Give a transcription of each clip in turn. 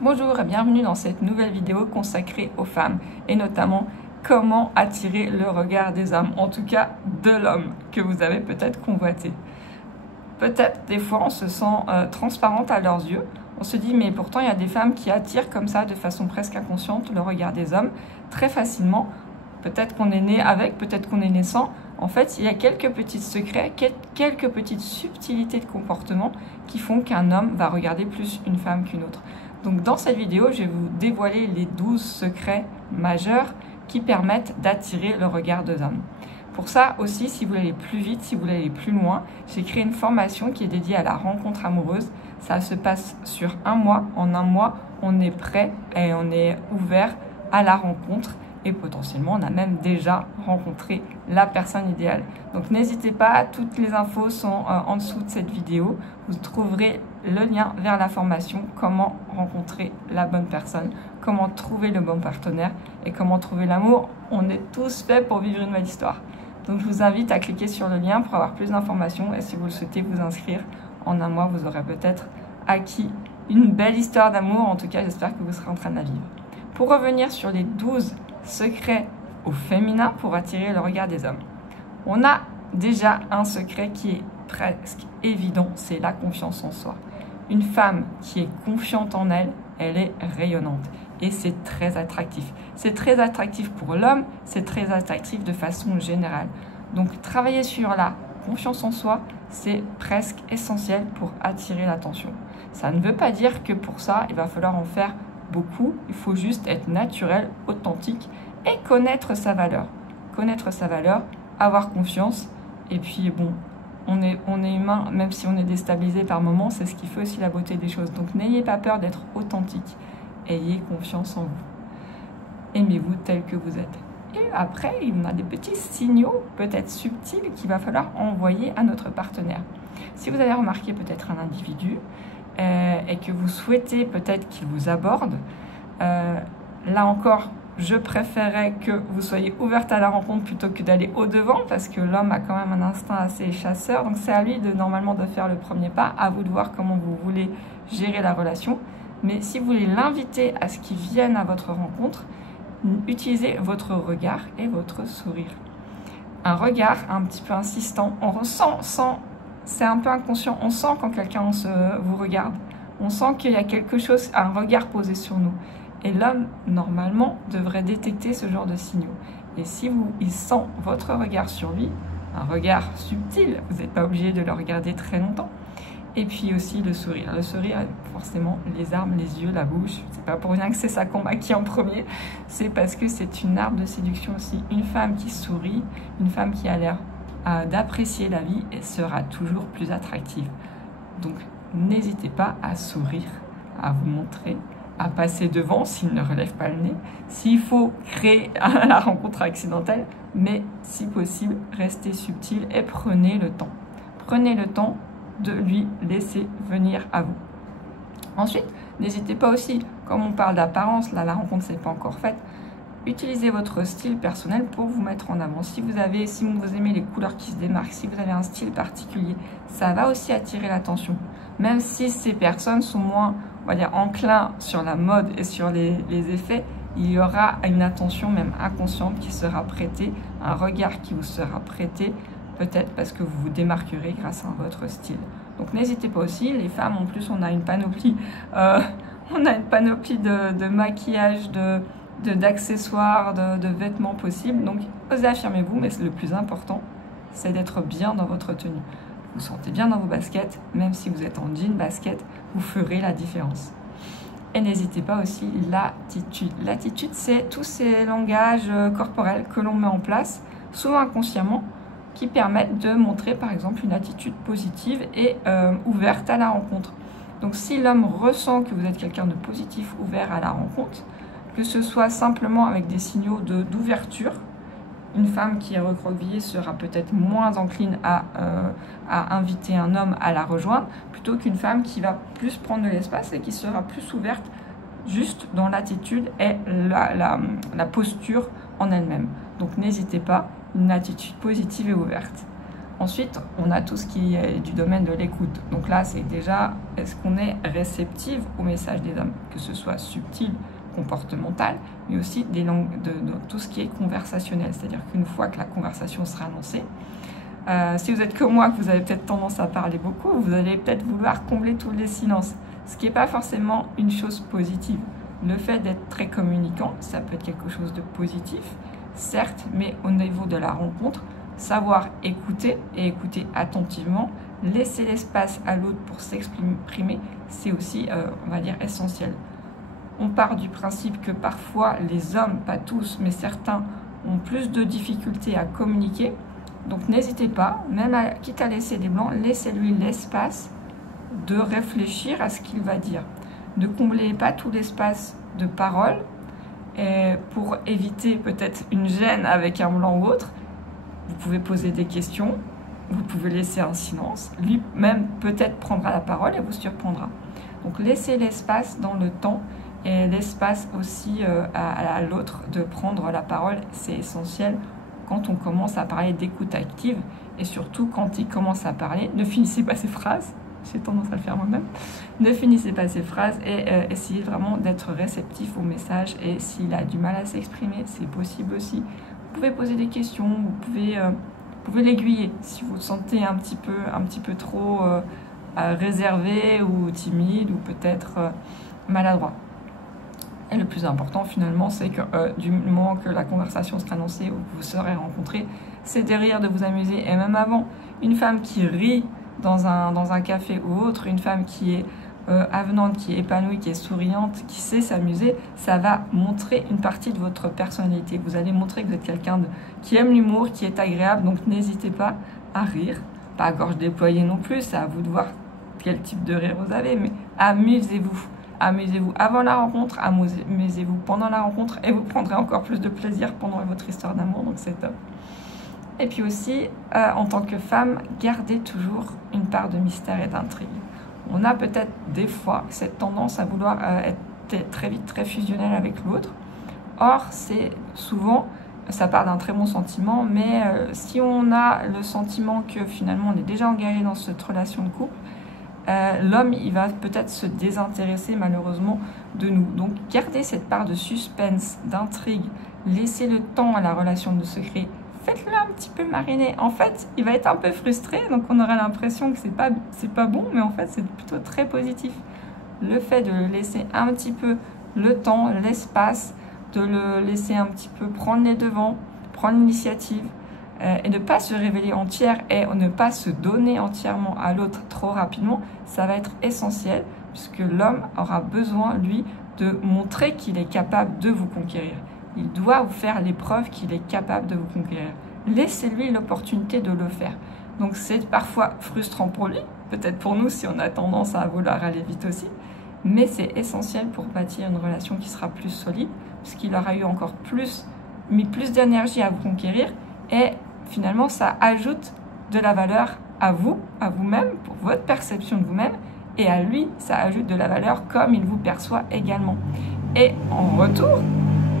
Bonjour et bienvenue dans cette nouvelle vidéo consacrée aux femmes et notamment comment attirer le regard des hommes, en tout cas de l'homme que vous avez peut-être convoité. Peut-être des fois on se sent transparente à leurs yeux, on se dit mais pourtant il y a des femmes qui attirent comme ça de façon presque inconsciente le regard des hommes très facilement. Peut-être qu'on est né avec, peut-être qu'on est né sans. En fait, il y a quelques petits secrets, quelques petites subtilités de comportement qui font qu'un homme va regarder plus une femme qu'une autre. Donc dans cette vidéo, je vais vous dévoiler les 12 secrets majeurs qui permettent d'attirer le regard des hommes. Pour ça aussi, si vous voulez aller plus vite, si vous voulez aller plus loin, j'ai créé une formation qui est dédiée à la rencontre amoureuse. Ça se passe sur un mois. En un mois, on est prêt et on est ouvert à la rencontre. Et potentiellement, on a même déjà rencontré la personne idéale. Donc n'hésitez pas, toutes les infos sont en dessous de cette vidéo. Vous trouverez le lien vers la formation, comment rencontrer la bonne personne, comment trouver le bon partenaire et comment trouver l'amour. On est tous faits pour vivre une belle histoire. Donc je vous invite à cliquer sur le lien pour avoir plus d'informations et si vous le souhaitez vous inscrire, en un mois, vous aurez peut-être acquis une belle histoire d'amour. En tout cas, j'espère que vous serez en train de la vivre. Pour revenir sur les 12 secret au féminin pour attirer le regard des hommes. On a déjà un secret qui est presque évident, c'est la confiance en soi. Une femme qui est confiante en elle, elle est rayonnante et c'est très attractif. C'est très attractif pour l'homme, c'est très attractif de façon générale. Donc travailler sur la confiance en soi, c'est presque essentiel pour attirer l'attention. Ça ne veut pas dire que pour ça, il va falloir en faire beaucoup, il faut juste être naturel, authentique et connaître sa valeur. Connaître sa valeur, avoir confiance et puis bon, on est humain, même si on est déstabilisé par moments, c'est ce qui fait aussi la beauté des choses. Donc n'ayez pas peur d'être authentique, ayez confiance en vous. Aimez-vous tel que vous êtes. Et après, il y a des petits signaux, peut-être subtils, qu'il va falloir envoyer à notre partenaire. Si vous avez remarqué peut-être un individu, et que vous souhaitez peut-être qu'il vous aborde, là encore, je préférais que vous soyez ouverte à la rencontre plutôt que d'aller au-devant, parce que l'homme a quand même un instinct assez chasseur, donc c'est à lui normalement de faire le premier pas, à vous de voir comment vous voulez gérer la relation. Mais si vous voulez l'inviter à ce qu'il vienne à votre rencontre, utilisez votre regard et votre sourire. Un regard un petit peu insistant, on ressent c'est un peu inconscient, on sent quand quelqu'un vous regarde, on sent qu'il y a quelque chose, un regard posé sur nous. Et l'homme, normalement, devrait détecter ce genre de signaux. Et si il sent votre regard sur lui, un regard subtil, vous n'êtes pas obligé de le regarder très longtemps. Et puis aussi le sourire. Le sourire, forcément, les armes, les yeux, la bouche, c'est pas pour rien que c'est ça qu'on maquille en premier, c'est parce que c'est une arme de séduction aussi. Une femme qui sourit, une femme qui a l'air d'apprécier la vie et sera toujours plus attractive. Donc n'hésitez pas à sourire, à vous montrer, à passer devant s'il ne relève pas le nez, s'il faut créer la rencontre accidentelle, mais si possible, restez subtil et prenez le temps. Prenez le temps de lui laisser venir à vous. Ensuite, n'hésitez pas aussi, comme on parle d'apparence, là la rencontre n'est pas encore faite, utilisez votre style personnel pour vous mettre en avant. Si vous aimez les couleurs qui se démarquent, si vous avez un style particulier, ça va aussi attirer l'attention. Même si ces personnes sont moins, on va dire, enclins sur la mode et sur les effets, il y aura une attention même inconsciente qui sera prêtée, un regard qui vous sera prêté, peut-être parce que vous vous démarquerez grâce à votre style. Donc n'hésitez pas aussi, les femmes en plus on a une panoplie, de maquillage, d'accessoires, de vêtements possibles. Donc, osez affirmez-vous, mais le plus important, c'est d'être bien dans votre tenue. Vous vous sentez bien dans vos baskets, même si vous êtes en jean basket, vous ferez la différence. Et n'hésitez pas aussi l'attitude. L'attitude, c'est tous ces langages corporels que l'on met en place, souvent inconsciemment, qui permettent de montrer, par exemple, une attitude positive et ouverte à la rencontre. Donc, si l'homme ressent que vous êtes quelqu'un de positif, ouvert à la rencontre, que ce soit simplement avec des signaux d'ouverture, une femme qui est recroquevillée sera peut-être moins encline à inviter un homme à la rejoindre, plutôt qu'une femme qui va plus prendre de l'espace et qui sera plus ouverte juste dans l'attitude et la posture en elle-même. Donc n'hésitez pas, une attitude positive et ouverte. Ensuite, on a tout ce qui est du domaine de l'écoute. Donc là, c'est déjà, est-ce qu'on est réceptive au message des hommes, que ce soit subtil, comportemental, mais aussi des langues, de tout ce qui est conversationnel. C'est-à-dire qu'une fois que la conversation sera lancée, si vous êtes comme moi, que vous avez peut-être tendance à parler beaucoup, vous allez peut-être vouloir combler tous les silences, ce qui n'est pas forcément une chose positive. Le fait d'être très communicant, ça peut être quelque chose de positif, certes, mais au niveau de la rencontre, savoir écouter et écouter attentivement, laisser l'espace à l'autre pour s'exprimer, c'est aussi, on va dire, essentiel. On part du principe que parfois les hommes, pas tous, mais certains, ont plus de difficultés à communiquer. Donc n'hésitez pas, même quitte à laisser des blancs, laissez-lui l'espace de réfléchir à ce qu'il va dire. Ne comblez pas tout l'espace de parole pour éviter peut-être une gêne avec un blanc ou autre. Vous pouvez poser des questions, vous pouvez laisser un silence, lui-même peut-être prendra la parole et vous surprendra. Donc laissez l'espace dans le temps et l'espace aussi à l'autre de prendre la parole, c'est essentiel quand on commence à parler d'écoute active et surtout quand il commence à parler, ne finissez pas ses phrases, j'ai tendance à le faire moi-même, ne finissez pas ses phrases et essayez vraiment d'être réceptif au message et s'il a du mal à s'exprimer, c'est possible aussi. Vous pouvez poser des questions, vous pouvez l'aiguiller si vous le sentez un petit peu trop réservé ou timide ou peut-être maladroit. Et le plus important finalement, c'est que du moment que la conversation sera lancée ou que vous serez rencontrés, c'est de rire, de vous amuser. Et même avant, une femme qui rit dans un café ou autre, une femme qui est avenante, qui est épanouie, qui est souriante, qui sait s'amuser, ça va montrer une partie de votre personnalité. Vous allez montrer que vous êtes quelqu'un qui aime l'humour, qui est agréable, donc n'hésitez pas à rire. Pas à gorge déployée non plus, c'est à vous de voir quel type de rire vous avez, mais amusez-vous. Amusez-vous avant la rencontre, amusez-vous pendant la rencontre et vous prendrez encore plus de plaisir pendant votre histoire d'amour, donc c'est top. Et puis aussi, en tant que femme, gardez toujours une part de mystère et d'intrigue. On a peut-être des fois cette tendance à vouloir être très vite très fusionnel avec l'autre. Or, c'est souvent, ça part d'un très bon sentiment, mais si on a le sentiment que finalement on est déjà engagé dans cette relation de couple, l'homme, il va peut-être se désintéresser malheureusement de nous. Donc, gardez cette part de suspense, d'intrigue, laissez le temps à la relation de se créer. Faites-le un petit peu mariner. En fait, il va être un peu frustré, donc on aura l'impression que c'est pas bon, mais en fait, c'est plutôt très positif. Le fait de laisser un petit peu le temps, l'espace, de le laisser un petit peu prendre les devants, prendre l'initiative, et ne pas se révéler entière et ne pas se donner entièrement à l'autre trop rapidement, ça va être essentiel puisque l'homme aura besoin, lui, de montrer qu'il est capable de vous conquérir. Il doit vous faire l'épreuve qu'il est capable de vous conquérir. Laissez-lui l'opportunité de le faire. Donc c'est parfois frustrant pour lui, peut-être pour nous si on a tendance à vouloir aller vite aussi, mais c'est essentiel pour bâtir une relation qui sera plus solide puisqu'il aura eu encore mis plus d'énergie à vous conquérir et finalement, ça ajoute de la valeur à vous, à vous-même, pour votre perception de vous-même, et à lui, ça ajoute de la valeur comme il vous perçoit également. Et en retour,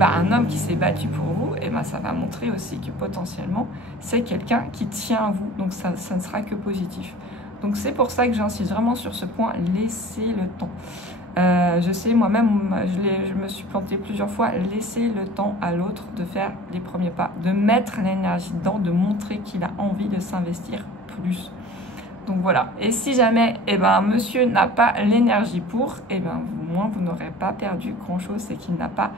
un homme qui s'est battu pour vous, ça va montrer aussi que potentiellement, c'est quelqu'un qui tient à vous, donc ça ne sera que positif. Donc c'est pour ça que j'insiste vraiment sur ce point, laissez le temps. Je sais, moi-même, je me suis plantée plusieurs fois, laisser le temps à l'autre de faire les premiers pas, de mettre l'énergie dedans, de montrer qu'il a envie de s'investir plus. Donc voilà, et si jamais monsieur n'a pas l'énergie pour, au moins vous n'aurez pas perdu grand-chose, c'est qu'il n'a pas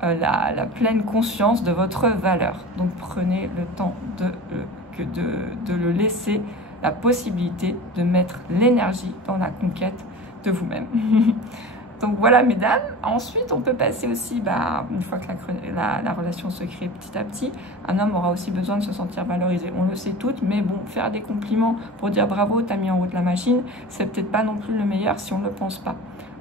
la pleine conscience de votre valeur. Donc prenez le temps de le laisser la possibilité de mettre l'énergie dans la conquête de vous-même. Donc voilà mesdames, ensuite on peut passer aussi, une fois que la relation se crée petit à petit, un homme aura aussi besoin de se sentir valorisé. On le sait toutes, mais bon, faire des compliments pour dire bravo, t'as mis en route la machine, c'est peut-être pas non plus le meilleur si on ne le pense pas.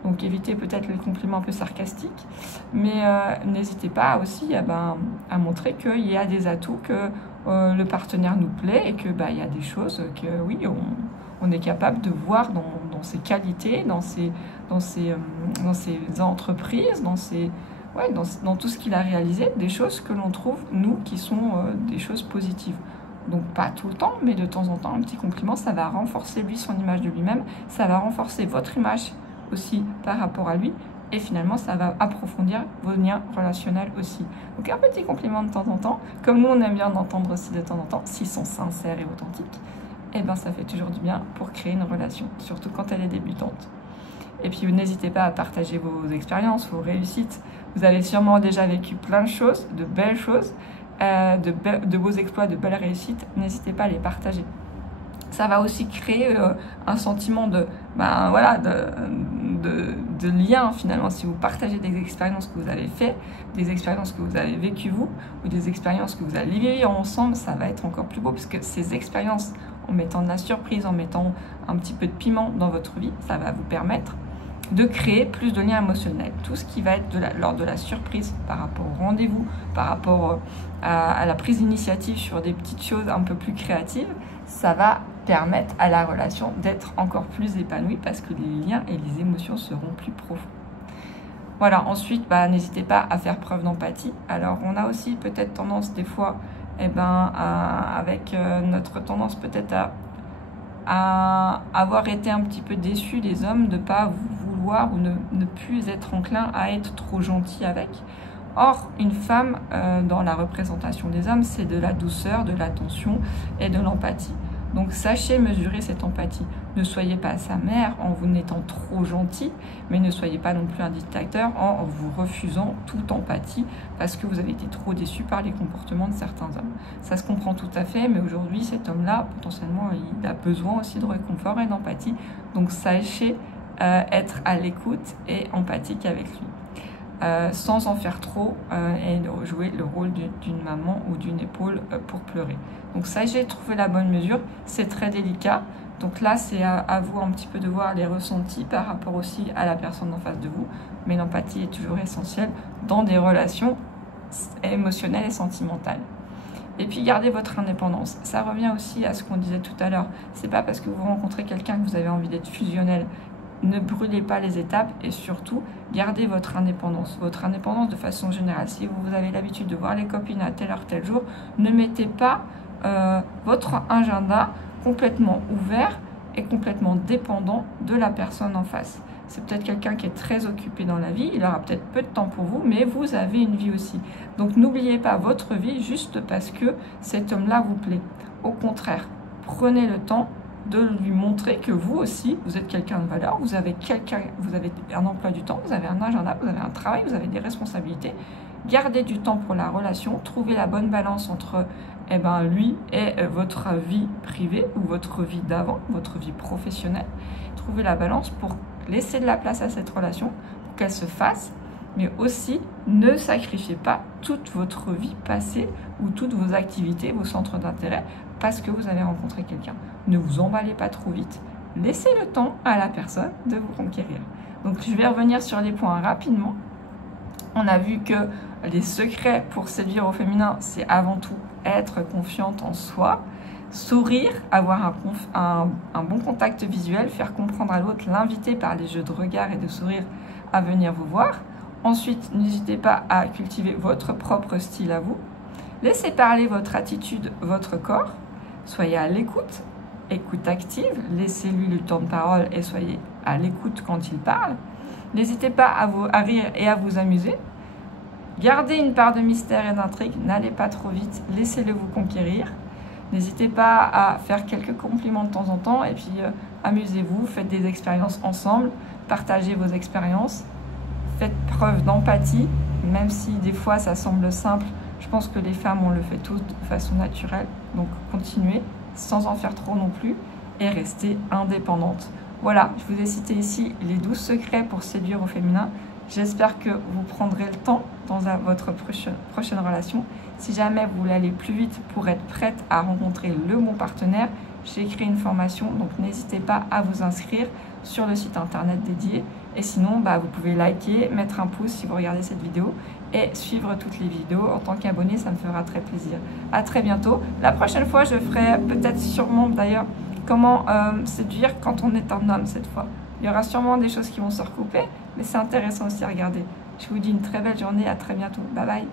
Donc évitez peut-être les compliments un peu sarcastiques, mais n'hésitez pas aussi à montrer qu'il y a des atouts, que le partenaire nous plaît et que il y a des choses que oui, on est capable de voir dans ses qualités, dans ses entreprises, dans tout ce qu'il a réalisé, des choses que l'on trouve, nous, qui sont des choses positives. Donc pas tout le temps, mais de temps en temps, un petit compliment, ça va renforcer lui, son image de lui-même, ça va renforcer votre image aussi par rapport à lui, et finalement, ça va approfondir vos liens relationnels aussi. Donc un petit compliment de temps en temps, comme nous on aime bien en entendre aussi de temps en temps, s'ils sont sincères et authentiques, et ben ça fait toujours du bien pour créer une relation, surtout quand elle est débutante. Et puis n'hésitez pas à partager vos expériences, vos réussites. Vous avez sûrement déjà vécu plein de choses, de belles choses, de beaux exploits, de belles réussites. N'hésitez pas à les partager. Ça va aussi créer un sentiment de lien finalement. Si vous partagez des expériences que vous avez faites, des expériences que vous avez vécues vous, ou des expériences que vous allez vivre ensemble, ça va être encore plus beau, parce que ces expériences, en mettant de la surprise, en mettant un petit peu de piment dans votre vie, ça va vous permettre de créer plus de liens émotionnels. Tout ce qui va être lors de la surprise, par rapport au rendez-vous, par rapport à la prise d'initiative sur des petites choses un peu plus créatives, ça va permettre à la relation d'être encore plus épanouie, parce que les liens et les émotions seront plus profonds. Voilà, ensuite, n'hésitez pas à faire preuve d'empathie. Alors, on a aussi peut-être tendance des fois, avec notre tendance peut-être à avoir été un petit peu déçus des hommes, de ne pas vouloir ou ne plus être enclin à être trop gentil avec. Or, une femme, dans la représentation des hommes, c'est de la douceur, de l'attention et de l'empathie. Donc sachez mesurer cette empathie. Ne soyez pas sa mère en vous étant trop gentil, mais ne soyez pas non plus un dictateur en vous refusant toute empathie parce que vous avez été trop déçu par les comportements de certains hommes. Ça se comprend tout à fait, mais aujourd'hui, cet homme-là, potentiellement, il a besoin aussi de réconfort et d'empathie. Donc sachez être à l'écoute et empathique avec lui. Sans en faire trop et jouer le rôle d'une maman ou d'une épaule pour pleurer. Donc ça, j'ai trouvé la bonne mesure, c'est très délicat. Donc là, c'est à vous un petit peu de voir les ressentis par rapport aussi à la personne en face de vous. Mais l'empathie est toujours essentielle dans des relations émotionnelles et sentimentales. Et puis, gardez votre indépendance. Ça revient aussi à ce qu'on disait tout à l'heure. C'est pas parce que vous rencontrez quelqu'un que vous avez envie d'être fusionnel. Ne brûlez pas les étapes et surtout, gardez votre indépendance. Votre indépendance de façon générale. Si vous avez l'habitude de voir les copines à telle heure, tel jour, ne mettez pas votre agenda complètement ouvert et complètement dépendant de la personne en face. C'est peut-être quelqu'un qui est très occupé dans la vie, il aura peut-être peu de temps pour vous, mais vous avez une vie aussi. Donc n'oubliez pas votre vie juste parce que cet homme-là vous plaît. Au contraire, prenez le temps de lui montrer que vous aussi, vous êtes quelqu'un de valeur, vous avez un emploi du temps, vous avez un agenda, vous avez un travail, vous avez des responsabilités. Gardez du temps pour la relation, trouvez la bonne balance entre lui et votre vie privée ou votre vie d'avant, votre vie professionnelle. Trouvez la balance pour laisser de la place à cette relation, pour qu'elle se fasse, mais aussi ne sacrifiez pas toute votre vie passée ou toutes vos activités, vos centres d'intérêt, parce que vous avez rencontré quelqu'un. Ne vous emballez pas trop vite. Laissez le temps à la personne de vous conquérir. Donc je vais revenir sur les points rapidement. On a vu que les secrets pour séduire au féminin, c'est avant tout être confiante en soi, sourire, avoir un bon contact visuel, faire comprendre à l'autre, l'inviter par les jeux de regard et de sourire à venir vous voir. Ensuite, n'hésitez pas à cultiver votre propre style à vous. Laissez parler votre attitude, votre corps. Soyez à l'écoute, écoute active, laissez-lui le temps de parole et soyez à l'écoute quand il parle. N'hésitez pas à rire et à vous amuser. Gardez une part de mystère et d'intrigue, n'allez pas trop vite, laissez-le vous conquérir. N'hésitez pas à faire quelques compliments de temps en temps et puis amusez-vous, faites des expériences ensemble, partagez vos expériences, faites preuve d'empathie, même si des fois ça semble simple. Je pense que les femmes, on le fait tous de façon naturelle, donc continuez sans en faire trop non plus et restez indépendante. Voilà, je vous ai cité ici les 12 secrets pour séduire au féminin. J'espère que vous prendrez le temps dans votre prochaine relation. Si jamais vous voulez aller plus vite pour être prête à rencontrer le bon partenaire, j'ai créé une formation, donc n'hésitez pas à vous inscrire sur le site internet dédié. Et sinon, vous pouvez liker, mettre un pouce si vous regardez cette vidéo et suivre toutes les vidéos. En tant qu'abonné, ça me fera très plaisir. À très bientôt. La prochaine fois, je ferai peut-être sûrement d'ailleurs comment séduire quand on est un homme cette fois. Il y aura sûrement des choses qui vont se recouper, mais c'est intéressant aussi à regarder. Je vous dis une très belle journée, à très bientôt. Bye bye.